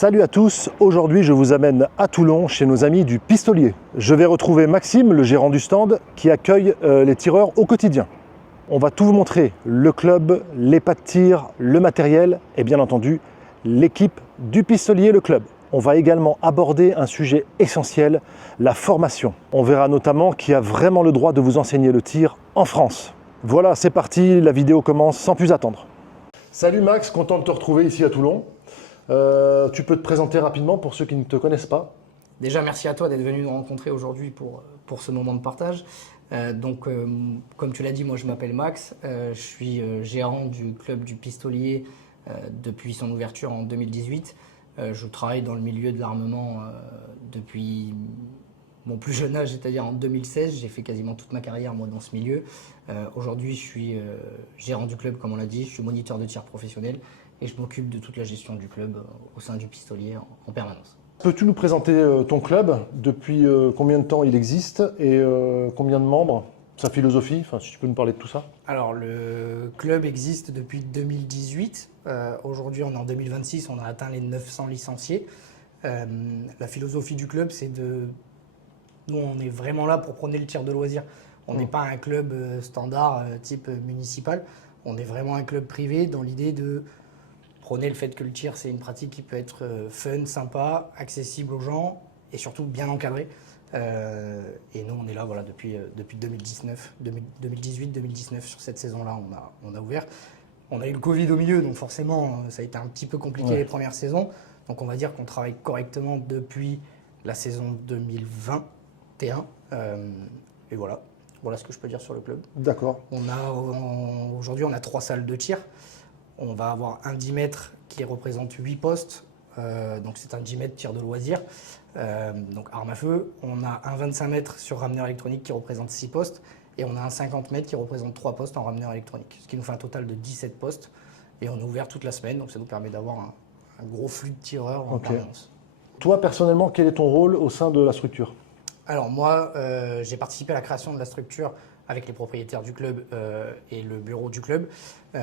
Salut à tous, aujourd'hui je vous amène à Toulon chez nos amis du Pistolier. Je vais retrouver Maxime, le gérant du stand, qui accueille les tireurs au quotidien. On va tout vous montrer, le club, les pas de tir, le matériel et bien entendu l'équipe du Pistolier, le club. On va également aborder un sujet essentiel, la formation. On verra notamment qui a vraiment le droit de vous enseigner le tir en France. Voilà, c'est parti, la vidéo commence sans plus attendre. Salut Max, content de te retrouver ici à Toulon. Tu peux te présenter rapidement pour ceux qui ne te connaissent pas? Déjà, merci à toi d'être venu nous rencontrer aujourd'hui pour ce moment de partage. Comme tu l'as dit, moi je m'appelle Max, je suis gérant du club du Pistolier depuis son ouverture en 2018. Je travaille dans le milieu de l'armement depuis mon plus jeune âge, c'est-à-dire en 2016. J'ai fait quasiment toute ma carrière moi dans ce milieu. Aujourd'hui, je suis gérant du club, comme on l'a dit, je suis moniteur de tir professionnel et je m'occupe de toute la gestion du club au sein du Pistolier en permanence. Peux-tu nous présenter ton club? Depuis combien de temps il existe et combien de membres? Sa philosophie, enfin, si tu peux nous parler de tout ça. Alors, le club existe depuis 2018. Aujourd'hui, on est en 2026, on a atteint les 900 licenciés. La philosophie du club, c'est de... Nous, on est vraiment là pour prôner le tir de loisir. On n'est pas un club standard type municipal. On est vraiment un club privé dans l'idée de prôner le fait que le tir, c'est une pratique qui peut être fun, sympa, accessible aux gens et surtout bien encadrée. Et nous, on est là voilà, depuis 2018-2019, sur cette saison-là, on a ouvert. On a eu le Covid au milieu, donc forcément, ça a été un petit peu compliqué les premières saisons. Donc on va dire qu'on travaille correctement depuis la saison 2021. Et voilà ce que je peux dire sur le club. D'accord. Aujourd'hui, on a 3 salles de tir. On va avoir un 10 mètres qui représente 8 postes. Donc c'est un 10 mètres tir de loisir. Donc arme à feu. On a un 25 mètres sur rameneur électronique qui représente 6 postes. Et on a un 50 mètres qui représente 3 postes en rameneur électronique. Ce qui nous fait un total de 17 postes. Et on est ouvert toute la semaine. Donc ça nous permet d'avoir un gros flux de tireurs en permanence. Toi, personnellement, quel est ton rôle au sein de la structure? Alors moi, j'ai participé à la création de la structure avec les propriétaires du club et le bureau du club.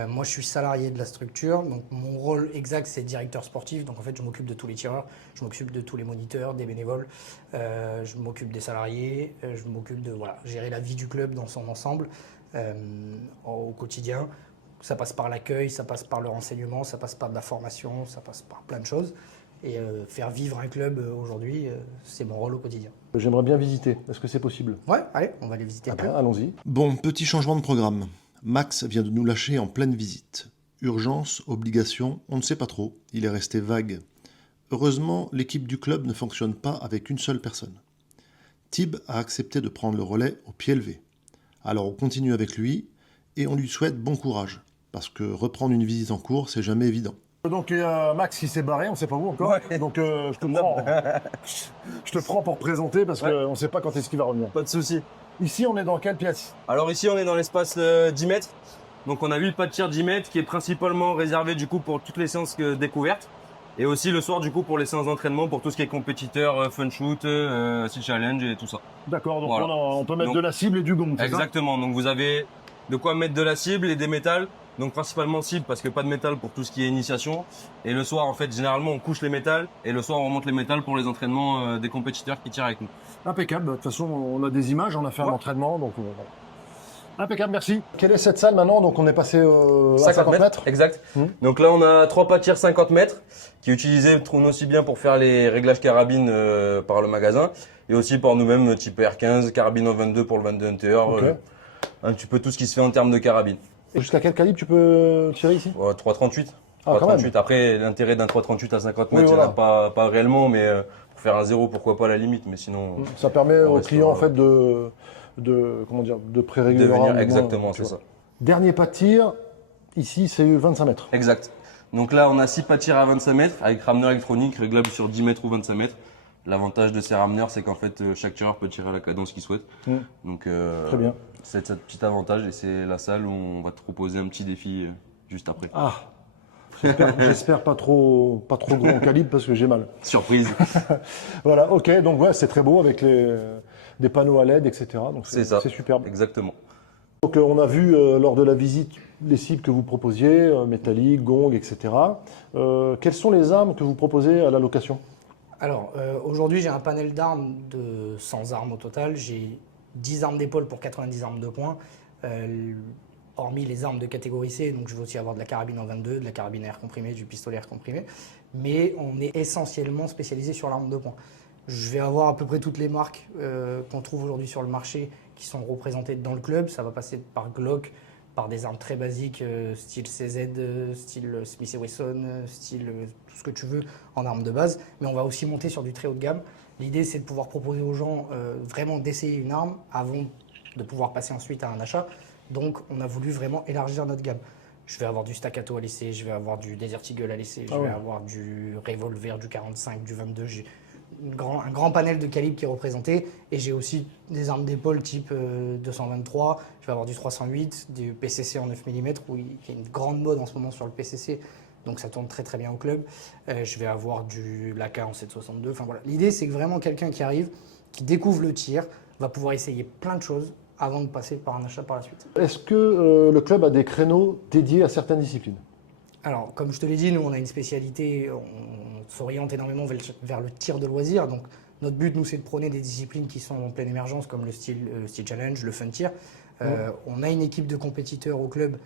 Moi, je suis salarié de la structure, donc mon rôle exact, c'est directeur sportif. Donc en fait, je m'occupe de tous les tireurs, je m'occupe de tous les moniteurs, des bénévoles, je m'occupe des salariés, je m'occupe de gérer la vie du club dans son ensemble au quotidien. Ça passe par l'accueil, ça passe par le renseignement, ça passe par de la formation, ça passe par plein de choses. Et faire vivre un club aujourd'hui, c'est mon rôle au quotidien. J'aimerais bien visiter. Est-ce que c'est possible? Ouais, allez, on va aller visiter le club. Allons-y. Bon, petit changement de programme. Max vient de nous lâcher en pleine visite. Urgence, obligation, on ne sait pas trop. Il est resté vague. Heureusement, l'équipe du club ne fonctionne pas avec une seule personne. Tib a accepté de prendre le relais au pied levé. Alors on continue avec lui et on lui souhaite bon courage. Parce que reprendre une visite en cours, c'est jamais évident. Donc Max, il s'est barré, on ne sait pas où encore. Ouais. Donc je te prends pour présenter parce qu'on ne sait pas quand est-ce qu'il va revenir. Pas de souci. Ici, on est dans quelle pièce? Alors ici, on est dans l'espace 10 mètres. Donc on a 8 pas de tir 10 mètres qui est principalement réservé du coup pour toutes les séances découvertes. Et aussi le soir du coup pour les séances d'entraînement pour tout ce qui est compétiteur, fun shoot, sea challenge et tout ça. D'accord, donc voilà. on peut mettre de la cible et du gong, c'est ça? Exactement, donc vous avez de quoi mettre de la cible et des métals. Donc principalement cible parce que pas de métal pour tout ce qui est initiation. Et le soir en fait généralement on couche les métals et le soir on remonte les métals pour les entraînements des compétiteurs qui tirent avec nous. Impeccable, de toute façon on a des images, on a fait un entraînement, donc impeccable, merci. Quelle est cette salle maintenant? Donc on est passé à 50 mètres. Exact. Donc là on a 3 pas de tir 50 mètres qui est utilisé aussi bien pour faire les réglages carabines par le magasin et aussi par nous-mêmes type R15, carabine en 22 pour le 22 NTR, un petit peu tout ce qui se fait en termes de carabine. Et jusqu'à quel calibre tu peux tirer ici? 3,38. Ah, 3,38. Après, l'intérêt d'un 3,38 à 50 mètres, il n'y en a pas réellement, mais pour faire un 0, pourquoi pas à la limite, mais sinon... Ça permet aux clients en fait de pré-régler leur arme. Exactement, c'est ça. Dernier pas de tir, ici c'est 25 mètres. Exact. Donc là, on a 6 pas de tir à 25 mètres avec rameneur électronique réglable sur 10 mètres ou 25 mètres. L'avantage de ces rameneurs, c'est qu'en fait, chaque tireur peut tirer à la cadence qu'il souhaite. Donc, très bien. C'est ce petit avantage et c'est la salle où on va te proposer un petit défi juste après. Ah, j'espère pas trop gros en calibre parce que j'ai mal. Surprise. Voilà, ok, donc ouais, c'est très beau avec des panneaux à LED, etc. Donc c'est ça. C'est superbe. Exactement. Donc on a vu lors de la visite les cibles que vous proposiez, métalliques, gong, etc. Quelles sont les armes que vous proposez à la location? Alors, aujourd'hui, j'ai un panel d'armes de 100 armes au total. J'ai 10 armes d'épaule pour 90 armes de poing, hormis les armes de catégorie C. Donc, je vais aussi avoir de la carabine en 22, de la carabine à air comprimé, du pistolet à air comprimé. Mais on est essentiellement spécialisé sur l'arme de poing. Je vais avoir à peu près toutes les marques qu'on trouve aujourd'hui sur le marché qui sont représentées dans le club. Ça va passer par Glock, par des armes très basiques, style CZ, style Smith & Wesson, style tout ce que tu veux en armes de base. Mais on va aussi monter sur du très haut de gamme. L'idée, c'est de pouvoir proposer aux gens vraiment d'essayer une arme avant de pouvoir passer ensuite à un achat. Donc, on a voulu vraiment élargir notre gamme. Je vais avoir du staccato à l'essai, je vais avoir du Desert Eagle à l'essai, je vais avoir du revolver, du 45, du 22. J'ai un grand panel de calibres qui est représenté, et j'ai aussi des armes d'épaule type 223, je vais avoir du 308, du PCC en 9 mm, qui est une grande mode en ce moment sur le PCC, donc ça tourne très très bien au club. Je vais avoir du l'AK en 762, enfin voilà. L'idée, c'est que vraiment quelqu'un qui arrive, qui découvre le tir, va pouvoir essayer plein de choses avant de passer par un achat par la suite. Est-ce que le club a des créneaux dédiés à certaines disciplines? Alors, comme je te l'ai dit, nous, on a une spécialité, on s'oriente énormément vers le tir de loisir. Donc, notre but, nous, c'est de prôner des disciplines qui sont en pleine émergence, comme le style challenge, le fun tir. On a une équipe de compétiteurs au club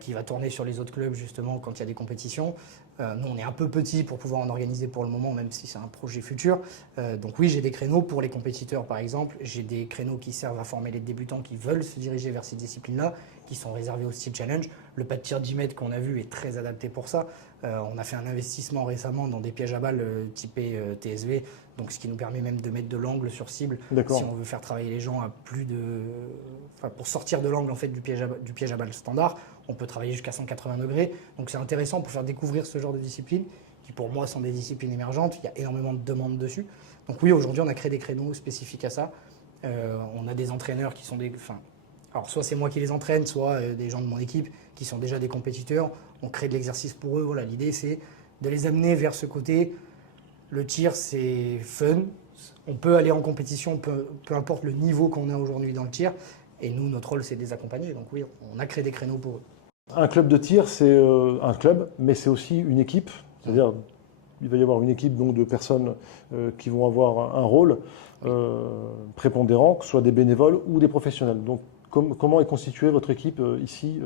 qui va tourner sur les autres clubs, justement, quand il y a des compétitions. Nous, on est un peu petit pour pouvoir en organiser pour le moment, même si c'est un projet futur. Donc oui, j'ai des créneaux pour les compétiteurs, par exemple. J'ai des créneaux qui servent à former les débutants qui veulent se diriger vers ces disciplines-là, qui sont réservés au style challenge. Le pas de tir 10 mètres qu'on a vu est très adapté pour ça. On a fait un investissement récemment dans des pièges à balles typés TSV, donc ce qui nous permet même de mettre de l'angle sur cible si on veut faire travailler les gens à plus de... Enfin, pour sortir de l'angle en fait, du piège à balles standard, on peut travailler jusqu'à 180 degrés. Donc c'est intéressant pour faire découvrir ce genre de disciplines qui pour moi sont des disciplines émergentes. Il y a énormément de demandes dessus. Donc oui, aujourd'hui on a créé des créneaux spécifiques à ça. On a des entraîneurs qui sont des... Enfin, alors soit c'est moi qui les entraîne, soit des gens de mon équipe qui sont déjà des compétiteurs. On crée de l'exercice pour eux. Voilà, l'idée c'est de les amener vers ce côté. Le tir c'est fun. On peut aller en compétition, peu importe le niveau qu'on a aujourd'hui dans le tir. Et nous, notre rôle, c'est de les accompagner. Donc oui, on a créé des créneaux pour eux. Un club de tir, c'est un club, mais c'est aussi une équipe. C'est-à-dire, il va y avoir une équipe donc, de personnes qui vont avoir un rôle prépondérant, que ce soit des bénévoles ou des professionnels. Donc, comment est constituée votre équipe ici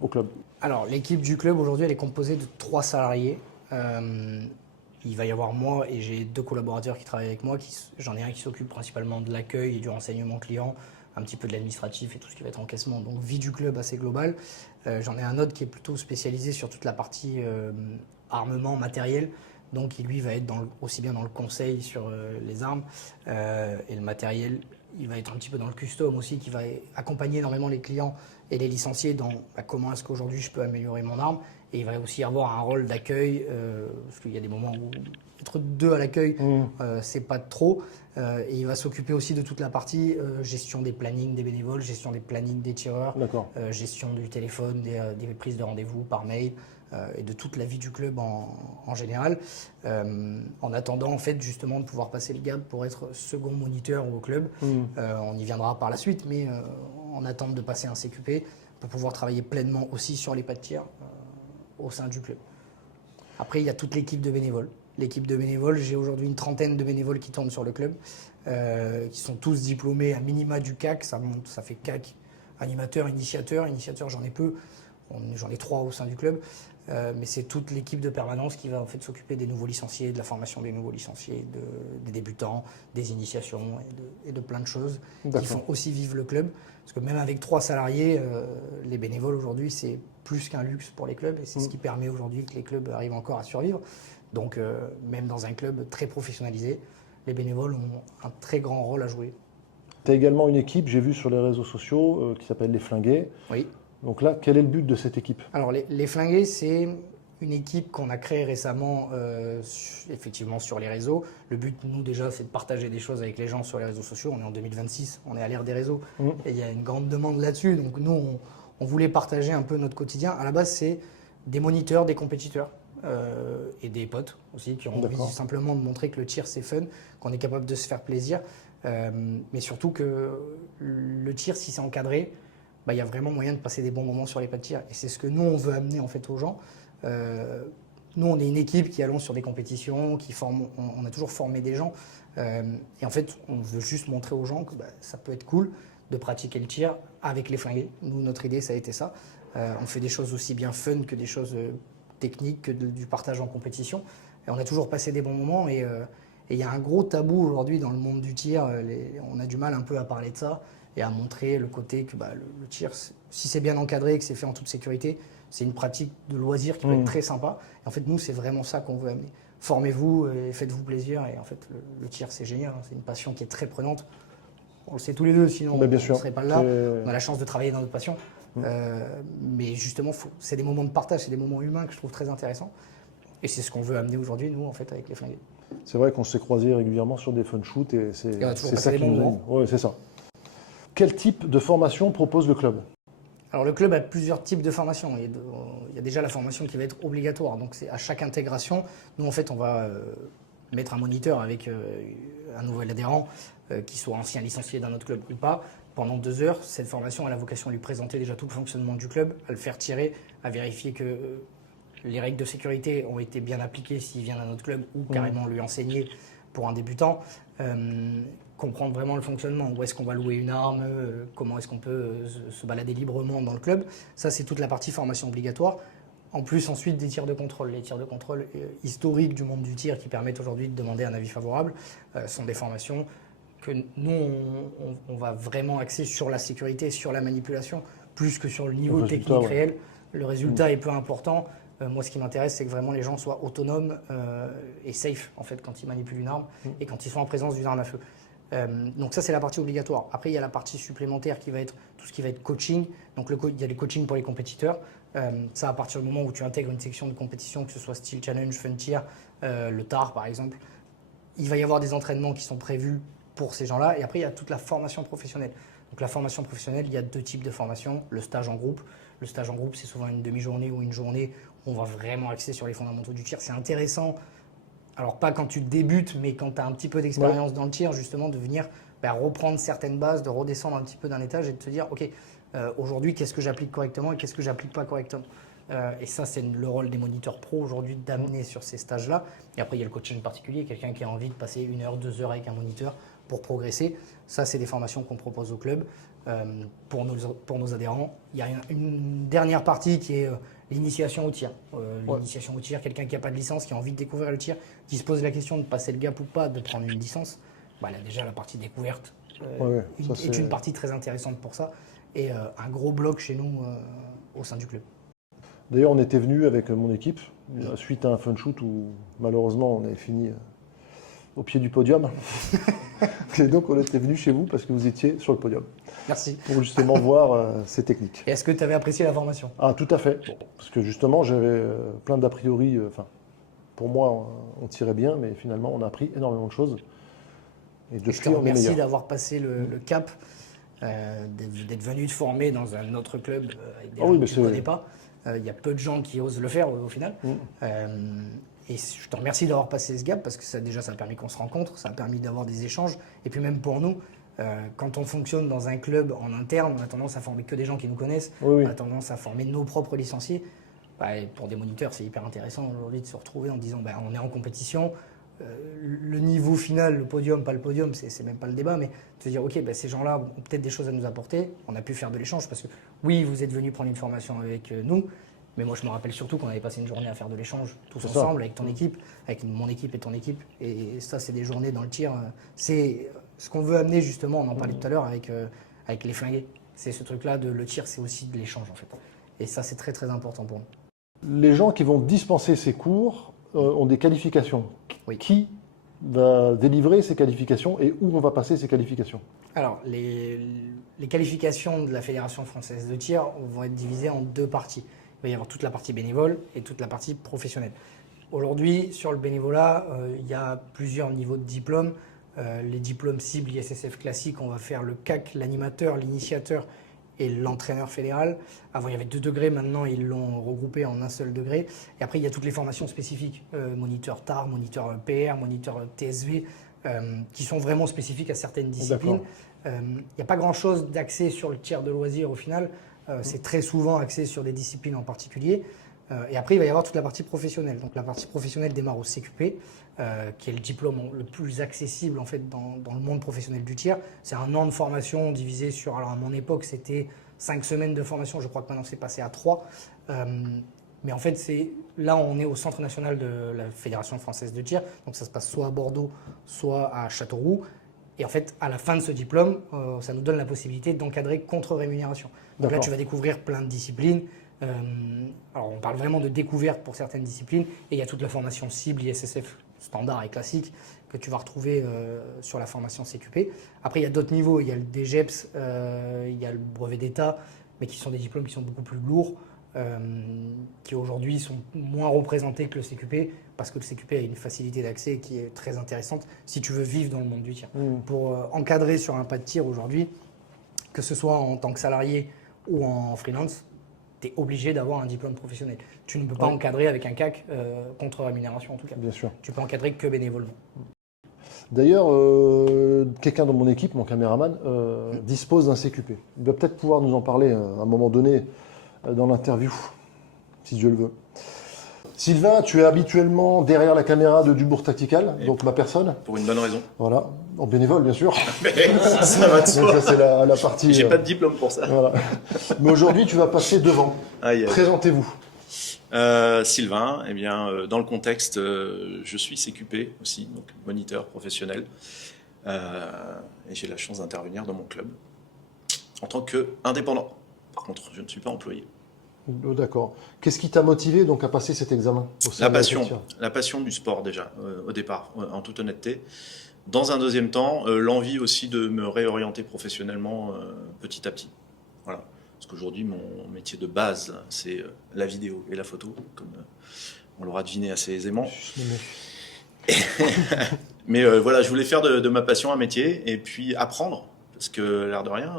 au club? Alors, l'équipe du club, aujourd'hui, elle est composée de 3 salariés. Il va y avoir moi et j'ai 2 collaborateurs qui travaillent avec moi. J'en ai un qui s'occupe principalement de l'accueil et du renseignement client, un petit peu de l'administratif et tout ce qui va être encaissement, donc vie du club assez globale. J'en ai un autre qui est plutôt spécialisé sur toute la partie armement, matériel, donc qui lui va être aussi bien dans le conseil sur les armes et le matériel. Il va être un petit peu dans le custom aussi, qui va accompagner énormément les clients et les licenciés dans comment est-ce qu'aujourd'hui je peux améliorer mon arme. Et il va aussi avoir un rôle d'accueil, parce qu'il y a des moments où être 2 à l'accueil, c'est pas trop. Et il va s'occuper aussi de toute la partie gestion des plannings des bénévoles, gestion des plannings des tireurs, gestion du téléphone, des prises de rendez-vous par mail et de toute la vie du club en général. En attendant en fait justement de pouvoir passer le gap pour être second moniteur au club. On y viendra par la suite, mais en attente de passer un CQP pour pouvoir travailler pleinement aussi sur les pas de tir au sein du club. Après, il y a toute l'équipe de bénévoles. L'équipe de bénévoles, j'ai aujourd'hui une 30aine de bénévoles qui tournent sur le club, qui sont tous diplômés à minima du CAC. Ça fait CAC, animateur, initiateur. Initiateur, j'en ai peu. J'en ai 3 au sein du club. Mais c'est toute l'équipe de permanence qui va en fait s'occuper des nouveaux licenciés, de la formation des nouveaux licenciés, des débutants, des initiations et de plein de choses qui font aussi vivre le club. Parce que même avec 3 salariés, les bénévoles aujourd'hui, c'est plus qu'un luxe pour les clubs et c'est ce qui permet aujourd'hui que les clubs arrivent encore à survivre. Donc même dans un club très professionnalisé, les bénévoles ont un très grand rôle à jouer. Tu as également une équipe, j'ai vu sur les réseaux sociaux, qui s'appelle Les Flingués. Oui. Donc là, quel est le but de cette équipe? Alors les Flingués, c'est une équipe qu'on a créée récemment effectivement sur les réseaux. Le but, nous déjà, c'est de partager des choses avec les gens sur les réseaux sociaux. On est en 2026, on est à l'ère des réseaux et il y a une grande demande là-dessus. Donc nous, on voulait partager un peu notre quotidien. À la base, c'est des moniteurs, des compétiteurs et des potes aussi qui ont envie simplement de montrer que le tir, c'est fun, qu'on est capable de se faire plaisir. Mais surtout que le tir, si c'est encadré, bah, y a vraiment moyen de passer des bons moments sur les pas de tir. Et c'est ce que nous, on veut amener en fait aux gens. Nous, on est une équipe qui allons sur des compétitions, on a toujours formé des gens. Et en fait, on veut juste montrer aux gens que bah, ça peut être cool de pratiquer le tir avec les flingués. Nous, notre idée, ça a été ça. On fait des choses aussi bien fun que des choses techniques, que du partage en compétition. Et on a toujours passé des bons moments. Et il y a un gros tabou aujourd'hui dans le monde du tir. On a du mal un peu à parler de ça et à montrer le côté que bah, le tir, si c'est bien encadré, que c'est fait en toute sécurité, c'est une pratique de loisir qui peut être très sympa. Et en fait, nous, c'est vraiment ça qu'on veut amener. Formez-vous et faites-vous plaisir. Et en fait, le tir, c'est génial. C'est une passion qui est très prenante. On le sait tous les deux, sinon on ne serait pas là. On a la chance de travailler dans notre passion. Mais justement, c'est des moments de partage, c'est des moments humains que je trouve très intéressants. Et c'est ce qu'on veut amener aujourd'hui, nous, en fait, avec les flingués. C'est vrai qu'on s'est croisés régulièrement sur des fun shoots et c'est ça qui nous nous anime. Ouais, c'est ça. Quel type de formation propose le club? Alors le club a plusieurs types de formations. Il y a déjà la formation qui va être obligatoire. Donc c'est à chaque intégration, nous en fait on va mettre un moniteur avec un nouvel adhérent qui soit ancien licencié dans notre club ou pas. Pendant 2 heures, cette formation a la vocation à lui présenter déjà tout le fonctionnement du club, à le faire tirer, à vérifier que les règles de sécurité ont été bien appliquées s'il vient dans notre club ou carrément lui enseigner pour un débutant. Comprendre vraiment le fonctionnement, où est-ce qu'on va louer une arme, comment est-ce qu'on peut se balader librement dans le club. Ça, c'est toute la partie formation obligatoire. En plus, ensuite, des tirs de contrôle. Les tirs de contrôle historiques du monde du tir qui permettent aujourd'hui de demander un avis favorable sont des formations que nous, on va vraiment axer sur la sécurité, sur la manipulation, plus que sur le niveau technique réel. Le résultat est peu important. Moi, ce qui m'intéresse, c'est que vraiment les gens soient autonomes et safe en fait, quand ils manipulent une arme et quand ils sont en présence d'une arme à feu. Donc ça, c'est la partie obligatoire. Après, il y a la partie supplémentaire qui va être tout ce qui va être coaching. Donc il y a les coachings pour les compétiteurs. Ça, à partir du moment où tu intègres une section de compétition, que ce soit style challenge, fun tir, le TAR par exemple, il va y avoir des entraînements qui sont prévus pour ces gens-là. Et après, il y a toute la formation professionnelle. Donc la formation professionnelle, il y a 2 types de formation. Le stage en groupe. Le stage en groupe, c'est souvent une demi-journée ou une journée où on va vraiment axer sur les fondamentaux du tir. C'est intéressant. Alors pas quand tu débutes, mais quand tu as un petit peu d'expérience dans le tir, justement, de venir reprendre certaines bases, de redescendre un petit peu d'un étage et de te dire, ok, aujourd'hui, qu'est-ce que j'applique correctement et qu'est-ce que j'applique pas correctement. Et ça, c'est le rôle des moniteurs pro aujourd'hui d'amener sur ces stages-là. Et après, il y a le coaching particulier, quelqu'un qui a envie de passer 1 heure, 2 heures avec un moniteur pour progresser. Ça, c'est des formations qu'on propose au club pour nos adhérents. Il y a une dernière partie qui est l'initiation au tir. L'initiation au tir, quelqu'un qui n'a pas de licence, qui a envie de découvrir le tir, qui se pose la question de passer le gap ou pas, de prendre une licence. Bah, là, déjà, la partie découverte est une partie très intéressante pour ça. Et un gros bloc chez nous au sein du club. D'ailleurs, on était venu avec mon équipe suite à un fun shoot où malheureusement on avait fini au pied du podium. Et donc on était venu chez vous parce que vous étiez sur le podium. Merci. Pour justement voir ces techniques. Et est-ce que tu avais apprécié la formation? Ah, tout à fait. Parce que justement, j'avais plein d'a priori. Pour moi, on tirait bien, mais finalement, on a appris énormément de choses. Et depuis, je te remercie d'avoir passé le cap, d'être venu te former dans un autre club avec des gens que tu ne connais pas. Il y a peu de gens qui osent le faire au final. Et je te remercie d'avoir passé ce gap parce que ça a permis qu'on se rencontre, ça a permis d'avoir des échanges. Et puis même pour nous, quand on fonctionne dans un club en interne, on a tendance à former que des gens qui nous connaissent, on a tendance à former nos propres licenciés. Et pour des moniteurs, c'est hyper intéressant aujourd'hui de se retrouver en disant on est en compétition. Le niveau final, le podium, pas le podium, c'est même pas le débat, mais de se dire ok, ces gens-là ont peut-être des choses à nous apporter. On a pu faire de l'échange parce que oui, vous êtes venus prendre une formation avec nous, mais moi je me rappelle surtout qu'on avait passé une journée à faire de l'échange tous ensemble avec ton équipe, avec mon équipe et ton équipe. Et ça, c'est des journées dans le tir. C'est ce qu'on veut amener justement, on en parlait tout à l'heure avec les flingués. C'est ce truc-là le tir, c'est aussi de l'échange en fait. Et ça, c'est très très important pour nous. Les gens qui vont dispenser ces cours ont des qualifications. Oui. Qui va délivrer ces qualifications et où on va passer ces qualifications? Alors, les qualifications de la Fédération française de tir vont être divisées en 2 parties. Il va y avoir toute la partie bénévole et toute la partie professionnelle. Aujourd'hui, sur le bénévolat, il y a plusieurs niveaux de diplômes. Les diplômes cibles ISSF classiques, on va faire le CAC, l'animateur, l'initiateur et l'entraîneur fédéral. Avant, il y avait 2 degrés, maintenant ils l'ont regroupé en un seul degré. Et après, il y a toutes les formations spécifiques, moniteur TAR, moniteur PR, moniteur TSV. qui sont vraiment spécifiques à certaines disciplines. Il n'y a pas grand-chose d'axé sur le tir de loisir au final. C'est très souvent axé sur des disciplines en particulier. Et après, il va y avoir toute la partie professionnelle. Donc la partie professionnelle démarre au CQP, qui est le diplôme le plus accessible en fait dans le monde professionnel du tir. C'est un an de formation divisé sur, alors à mon époque c'était 5 semaines de formation, je crois que maintenant c'est passé à 3. Mais en fait, là on est au Centre national de la Fédération française de tir, donc ça se passe soit à Bordeaux, soit à Châteauroux. Et en fait, à la fin de ce diplôme, ça nous donne la possibilité d'encadrer contre rémunération. Donc là, tu vas découvrir plein de disciplines. Alors, on parle vraiment de découverte pour certaines disciplines. Et il y a toute la formation cible, ISSF standard et classique, que tu vas retrouver sur la formation CQP. Après, il y a d'autres niveaux. Il y a le DGEPS, il y a le brevet d'État, mais qui sont des diplômes qui sont beaucoup plus lourds, qui aujourd'hui sont moins représentés que le CQP, parce que le CQP a une facilité d'accès qui est très intéressante si tu veux vivre dans le monde du tir. Pour encadrer sur un pas de tir aujourd'hui, que ce soit en tant que salarié ou en freelance, tu es obligé d'avoir un diplôme professionnel. Tu ne peux pas encadrer avec un CAC contre rémunération en tout cas. Bien sûr. Tu peux encadrer que bénévolement. D'ailleurs, quelqu'un dans mon équipe, mon caméraman, dispose d'un CQP. Il va peut-être pouvoir nous en parler à un moment donné dans l'interview, si Dieu le veut. Sylvain, tu es habituellement derrière la caméra de Dubourg Tactical, donc ma personne. Pour une bonne raison. Voilà, en bénévole bien sûr. Mais ça va de soi. Ça c'est la partie. J'ai pas de diplôme pour ça. Voilà. Mais aujourd'hui, tu vas passer devant. Aïe, aïe. Présentez-vous. Sylvain, eh bien, dans le contexte, je suis CQP aussi, donc moniteur professionnel. Et j'ai la chance d'intervenir dans mon club en tant qu'indépendant. Par contre, je ne suis pas employé. Oh, d'accord. Qu'est-ce qui t'a motivé donc à passer cet examen au sein de La passion du sport déjà, au départ, en toute honnêteté. Dans un deuxième temps, l'envie aussi de me réorienter professionnellement petit à petit. Voilà. Parce qu'aujourd'hui, mon métier de base, c'est la vidéo et la photo, comme on l'aura deviné assez aisément. Mais voilà, je voulais faire de ma passion un métier et puis apprendre. Parce que, l'air de rien,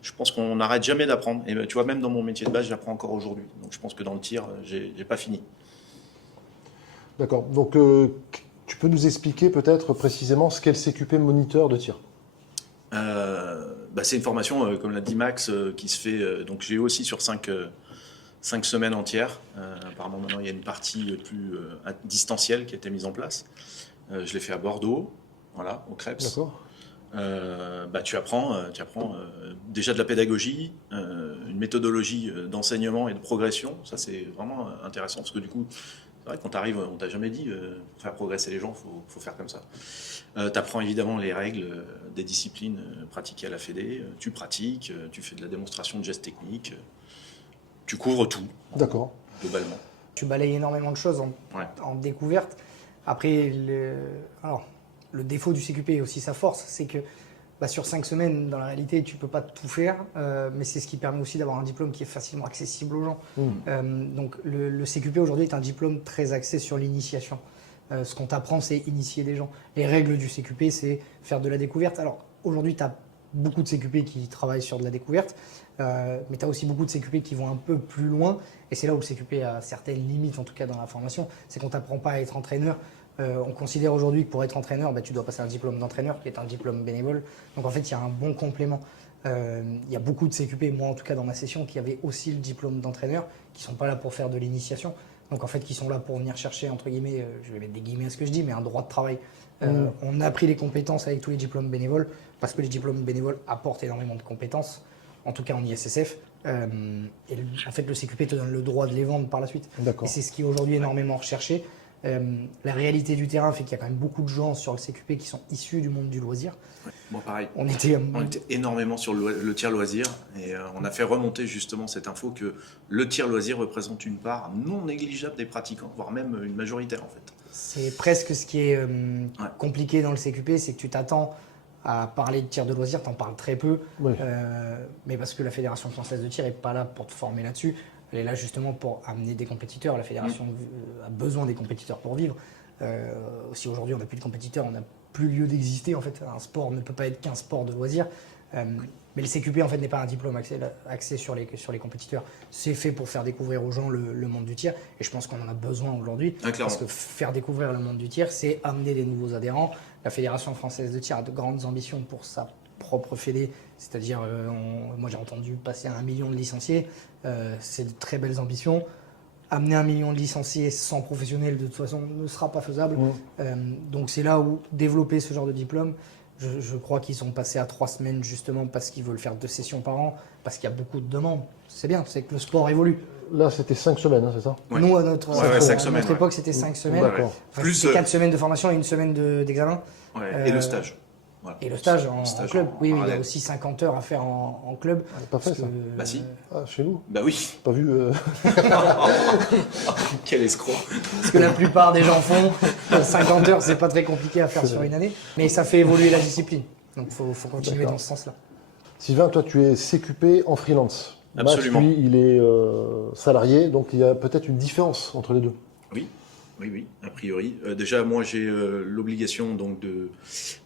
je pense qu'on n'arrête jamais d'apprendre. Et tu vois, même dans mon métier de base, j'apprends encore aujourd'hui. Donc je pense que dans le tir, j'ai pas fini. D'accord. Donc tu peux nous expliquer peut-être précisément ce qu'est le CQP moniteur de tir? C'est une formation, comme l'a dit Max, qui se fait. Donc j'ai aussi sur 5 semaines entières. Apparemment, maintenant, il y a une partie plus distancielle qui a été mise en place. Je l'ai fait à Bordeaux, voilà, au Krebs. D'accord. Tu apprends déjà de la pédagogie, une méthodologie d'enseignement et de progression. Ça, c'est vraiment intéressant parce que du coup, c'est vrai que quand tu arrives, on t'a jamais dit pour faire progresser les gens, faut faire comme ça. Tu apprends évidemment les règles des disciplines pratiquées à la Fédé. Tu pratiques, tu fais de la démonstration de gestes techniques. Tu couvres tout. D'accord. Globalement. Tu balayes énormément de choses en découverte. Après, le défaut du CQP et aussi sa force, c'est que sur 5 semaines, dans la réalité, tu ne peux pas tout faire, mais c'est ce qui permet aussi d'avoir un diplôme qui est facilement accessible aux gens. Donc le CQP aujourd'hui est un diplôme très axé sur l'initiation. Ce qu'on t'apprend, c'est initier des gens. Les règles du CQP, c'est faire de la découverte. Alors aujourd'hui, tu as beaucoup de CQP qui travaillent sur de la découverte, mais tu as aussi beaucoup de CQP qui vont un peu plus loin, et c'est là où le CQP a certaines limites, en tout cas dans la formation, c'est qu'on ne t'apprend pas à être entraîneur. On considère aujourd'hui que pour être entraîneur, tu dois passer un diplôme d'entraîneur qui est un diplôme bénévole. Donc en fait, il y a un bon complément. Il y a beaucoup de CQP, moi en tout cas dans ma session, qui avaient aussi le diplôme d'entraîneur, qui ne sont pas là pour faire de l'initiation. Donc en fait, qui sont là pour venir chercher, entre guillemets, je vais mettre des guillemets à ce que je dis, mais un droit de travail. On a pris les compétences avec tous les diplômes bénévoles, parce que les diplômes bénévoles apportent énormément de compétences, en tout cas en ISSF. En fait, le CQP te donne le droit de les vendre par la suite. Et c'est ce qui est aujourd'hui énormément recherché. La réalité du terrain fait qu'il y a quand même beaucoup de gens sur le CQP qui sont issus du monde du loisir. Moi, pareil. On était énormément sur le tir loisir et on a fait remonter justement cette info que le tir loisir représente une part non négligeable des pratiquants, voire même une majoritaire en fait. C'est presque ce qui est compliqué dans le CQP, c'est que tu t'attends à parler de tir de loisir, tu en parles très peu, mais parce que la Fédération française de tir n'est pas là pour te former là-dessus. Elle est là justement pour amener des compétiteurs. La fédération a besoin des compétiteurs pour vivre. Si aujourd'hui on n'a plus de compétiteurs, on n'a plus lieu d'exister. En fait, un sport ne peut pas être qu'un sport de loisir. Mais le CQP en fait n'est pas un diplôme axé sur les compétiteurs. C'est fait pour faire découvrir aux gens le monde du tir. Et je pense qu'on en a besoin aujourd'hui. Ah, clairement. Parce que faire découvrir le monde du tir, c'est amener des nouveaux adhérents. La Fédération française de tir a de grandes ambitions pour sa propre fédé. C'est-à-dire, moi j'ai entendu passer à 1 million de licenciés. C'est de très belles ambitions. Amener 1 million de licenciés sans professionnels, de toute façon, ne sera pas faisable. Donc c'est là où développer ce genre de diplôme, je crois qu'ils sont passés à 3 semaines justement parce qu'ils veulent faire 2 sessions par an, parce qu'il y a beaucoup de demandes. C'est bien, c'est que le sport évolue. Là, c'était 5 semaines, hein, c'est ça? Ouais. Nous, à notre, Ouais, à 5 notre semaines, époque, c'était 5 semaines. D'accord. Enfin, Plus, c'était 4 semaines de formation et 1 semaine d'examen. Ouais, et le stage. Voilà. Et le stage en club. Oui, il y a parallèle. aussi 50 heures à faire en club. On n'a pas fait parce ça. que, Bah si. Ah, chez nous? Bah oui. Pas vu. Quel escroc. Ce que la plupart des gens font. 50 heures, c'est pas très compliqué à faire sur une année. Mais ça fait évoluer la discipline. Donc il faut continuer D'accord. dans ce sens-là. Sylvain, toi, tu es CQP en freelance. Absolument. Max, lui, il est salarié, donc il y a peut-être une différence entre les deux. Oui, a priori. Déjà, moi, j'ai l'obligation donc de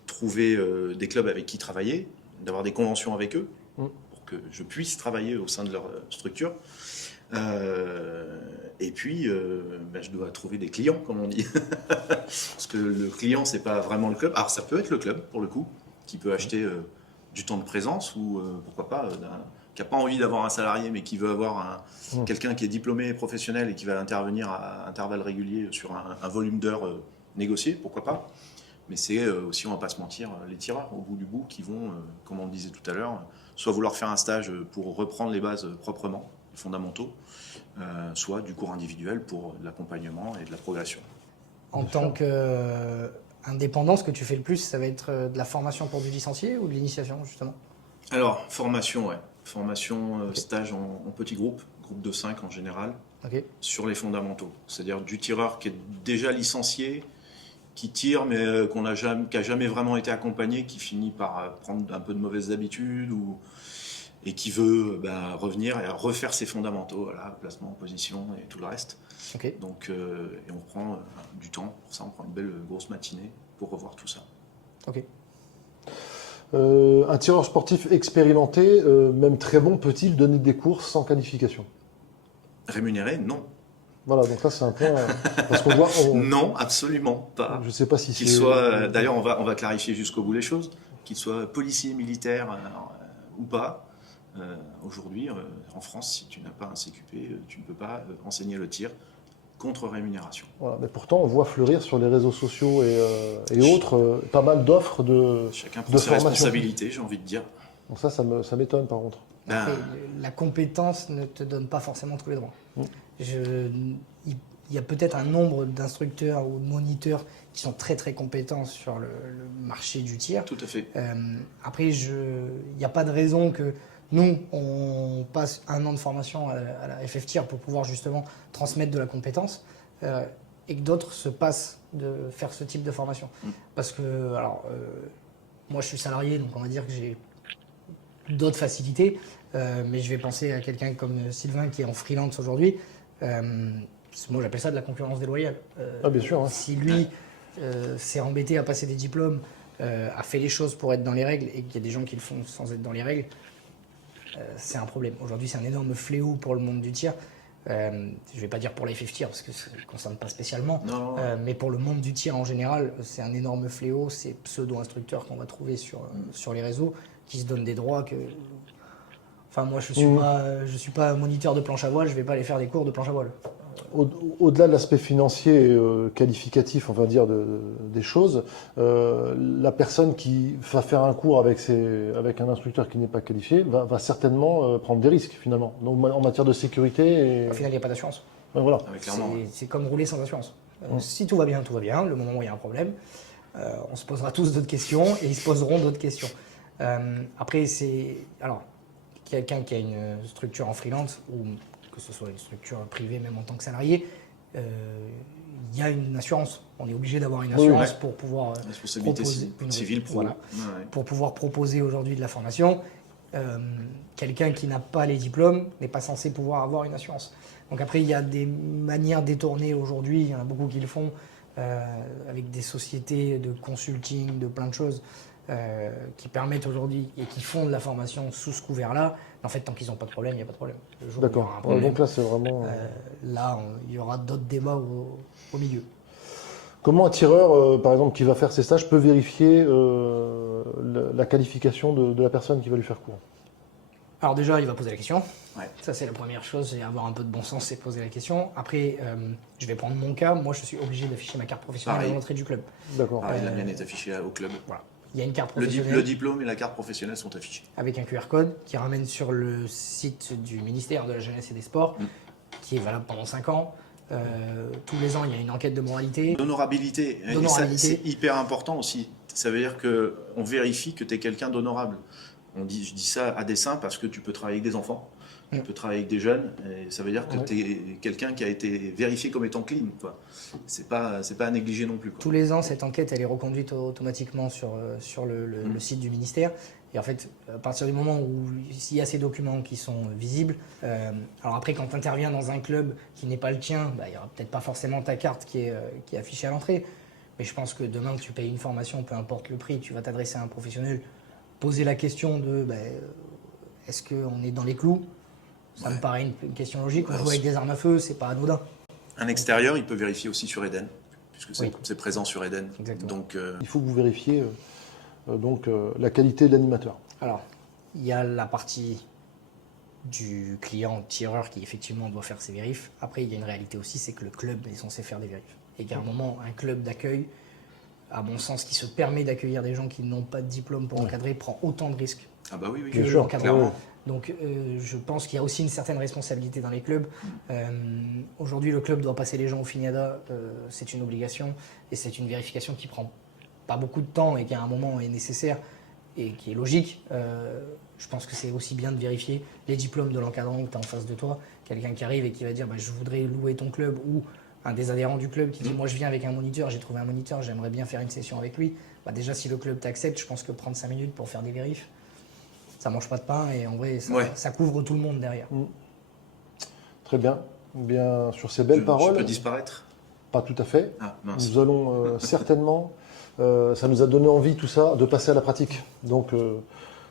trouver des clubs avec qui travailler, d'avoir des conventions avec eux, pour que je puisse travailler au sein de leur structure. Et puis, je dois trouver des clients, comme on dit. Parce que le client, c'est pas vraiment le club. Alors, ça peut être le club, pour le coup, qui peut acheter du temps de présence ou, pourquoi pas, qui n'a pas envie d'avoir un salarié, mais qui veut avoir quelqu'un qui est diplômé professionnel et qui va intervenir à intervalles réguliers sur un volume d'heures négocié, pourquoi pas. Mais c'est aussi, on ne va pas se mentir, les tireurs au bout du bout qui vont, comme on le disait tout à l'heure, soit vouloir faire un stage pour reprendre les bases proprement, les fondamentaux, soit du cours individuel pour de l'accompagnement et de la progression. En tant qu'indépendant, ce que tu fais le plus, ça va être de la formation pour du licencié ou de l'initiation, justement? Alors, formation, ouais. Formation, stage en petit groupe de 5 en général, sur les fondamentaux. C'est-à-dire du tireur qui est déjà licencié, qui tire mais qui n'a jamais vraiment été accompagné, qui finit par prendre un peu de mauvaises habitudes et qui veut revenir et refaire ses fondamentaux, voilà, placement, position et tout le reste. Donc, et on prend du temps pour ça, on prend une belle grosse matinée pour revoir tout ça. Un tireur sportif expérimenté, même très bon, peut-il donner des cours sans qualification? Rémunéré, non. Voilà, donc là c'est un point. Parce qu'on voit. Non, absolument pas. Je ne sais pas si Qu'il c'est. soit. D'ailleurs, on va clarifier jusqu'au bout les choses. Qu'il soit policier, militaire ou pas. Aujourd'hui, en France, si tu n'as pas un CQP, tu ne peux pas enseigner le tir contre rémunération. Voilà, mais pourtant, on voit fleurir sur les réseaux sociaux et autres pas mal d'offres de. Chacun de prend ses formation. responsabilités, j'ai envie de dire. Donc ça m'étonne par contre. Après, la compétence ne te donne pas forcément tous les droits. Il y a peut-être un nombre d'instructeurs ou de moniteurs qui sont très très compétents sur le marché du tir. Tout à fait. Après, il n'y a pas de raison que nous, on passe 1 an de formation à la FF Tir pour pouvoir justement transmettre de la compétence et que d'autres se passent de faire ce type de formation. Parce que, alors, moi je suis salarié, donc on va dire que j'ai d'autres facilités, mais je vais penser à quelqu'un comme Sylvain qui est en freelance aujourd'hui. Moi j'appelle ça de la concurrence déloyale. Bien sûr. Si lui s'est embêté à passer des diplômes, a fait les choses pour être dans les règles et qu'il y a des gens qui le font sans être dans les règles, c'est un problème. Aujourd'hui c'est un énorme fléau pour le monde du tir. Je ne vais pas dire pour la FF Tir parce que ça ne concerne pas spécialement, mais pour le monde du tir en général, c'est un énorme fléau. Ces pseudo-instructeurs qu'on va trouver sur les réseaux qui se donnent des droits que... Enfin, moi, je suis pas moniteur de planche à voile, je vais pas aller faire des cours de planche à voile. Au-delà de l'aspect financier qualificatif, on va dire, des choses, la personne qui va faire un cours avec un instructeur qui n'est pas qualifié va certainement prendre des risques, finalement. Donc, en matière de sécurité... Au final, il n'y a pas d'assurance. Voilà. C'est comme rouler sans assurance. Si tout va bien, tout va bien. Le moment où il y a un problème, on se posera tous d'autres questions et ils se poseront d'autres questions. Après, alors, quelqu'un qui a une structure en freelance ou que ce soit une structure privée, même en tant que salarié, il y a une assurance. On est obligé d'avoir une assurance pour pouvoir responsabilité civile pro. Voilà, pour pouvoir proposer aujourd'hui de la formation. Quelqu'un qui n'a pas les diplômes n'est pas censé pouvoir avoir une assurance. Donc après, il y a des manières détournées aujourd'hui, il y en a beaucoup qui le font, avec des sociétés de consulting, de plein de choses, qui permettent aujourd'hui et qui font de la formation sous ce couvert-là. En fait, tant qu'ils n'ont pas de problème, il n'y a pas de problème. Le jour où il y aura un D'accord. problème, Donc là, c'est vraiment... là, il y aura d'autres débats au milieu. Comment un tireur, par exemple, qui va faire ses stages, peut vérifier la qualification de la personne qui va lui faire cours? Alors déjà, il va poser la question. Ouais. Ça, c'est la première chose, c'est avoir un peu de bon sens et poser la question. Après, je vais prendre mon cas. Moi, je suis obligé d'afficher ma carte professionnelle Pareil. à l'entrée du club. D'accord. Pareil, la mienne est affichée au club. Voilà. Il y a une carte Le professionnelle diplôme et la carte professionnelle sont affichés. avec un QR code qui ramène sur le site du ministère de la Jeunesse et des Sports, qui est valable pendant 5 ans. Tous les ans, il y a une enquête de moralité. D'honorabilité. Et ça, D'honorabilité. c'est hyper important aussi. Ça veut dire qu'on vérifie que tu es quelqu'un d'honorable. Je dis ça à dessein parce que tu peux travailler avec des enfants, tu peux travailler avec des jeunes, et ça veut dire que tu es quelqu'un qui a été vérifié comme étant clean. C'est pas à négliger non plus, quoi. Tous les ans, cette enquête, elle est reconduite automatiquement sur le site du ministère. Et en fait, à partir du moment où il y a ces documents qui sont visibles, alors après, quand tu interviens dans un club qui n'est pas le tien, il n'y aura peut-être pas forcément ta carte qui est affichée à l'entrée. Mais je pense que demain, que tu payes une formation, peu importe le prix, tu vas t'adresser à un professionnel, poser la question de est-ce qu'on est dans les clous? Ça me paraît une question logique. On joue avec des armes à feu, c'est pas anodin. Un extérieur, il peut vérifier aussi sur Eden, puisque Oui. c'est présent sur Eden. Exactement. Donc, Il faut que vous vérifiez la qualité de l'animateur. Alors, il y a la partie du client tireur qui effectivement doit faire ses vérifs. Après, il y a une réalité aussi, c'est que le club est censé faire des vérifs. Et qu'à un moment, un club d'accueil, à mon sens, qui se permet d'accueillir des gens qui n'ont pas de diplôme pour encadrer, prend autant de risques ah bah oui, que Bien sûr, l'encadrement. clairement. Donc je pense qu'il y a aussi une certaine responsabilité dans les clubs. Aujourd'hui, le club doit passer les gens au FINIADA, c'est une obligation et c'est une vérification qui prend pas beaucoup de temps et qui à un moment est nécessaire et qui est logique. Je pense que c'est aussi bien de vérifier les diplômes de l'encadrant que tu as en face de toi, quelqu'un qui arrive et qui va dire je voudrais louer ton club, ou un des adhérents du club qui dit moi je viens avec un moniteur, j'ai trouvé un moniteur, j'aimerais bien faire une session avec lui. Déjà si le club t'accepte, je pense que prendre 5 minutes pour faire des vérifs, ça mange pas de pain et en vrai ça couvre tout le monde derrière. Très bien. Bien, sur ces belles je paroles, peux disparaître. pas tout à fait. Ah, mince. Nous allons certainement, ça nous a donné envie tout ça, de passer à la pratique. Donc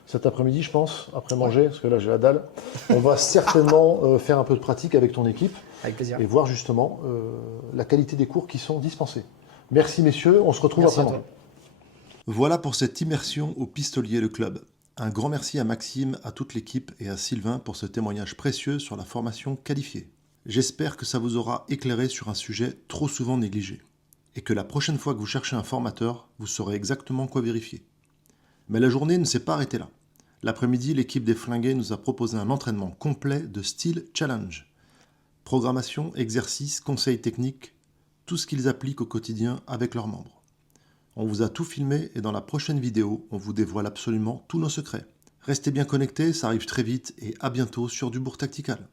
cet après-midi, je pense, après manger, parce que là j'ai la dalle, on va certainement faire un peu de pratique avec ton équipe Avec plaisir. et voir justement la qualité des cours qui sont dispensés. Merci messieurs, on se retrouve Merci à après-midi. toi. Voilà pour cette immersion au Pistolier le Club. Un grand merci à Maxime, à toute l'équipe et à Sylvain pour ce témoignage précieux sur la formation qualifiée. J'espère que ça vous aura éclairé sur un sujet trop souvent négligé et que la prochaine fois que vous cherchez un formateur, vous saurez exactement quoi vérifier. Mais la journée ne s'est pas arrêtée là. L'après-midi, l'équipe des Flingués nous a proposé un entraînement complet de style challenge. Programmation, exercices, conseils techniques, tout ce qu'ils appliquent au quotidien avec leurs membres. On vous a tout filmé et dans la prochaine vidéo, on vous dévoile absolument tous nos secrets. Restez bien connectés, ça arrive très vite et à bientôt sur Dubourg Tactical.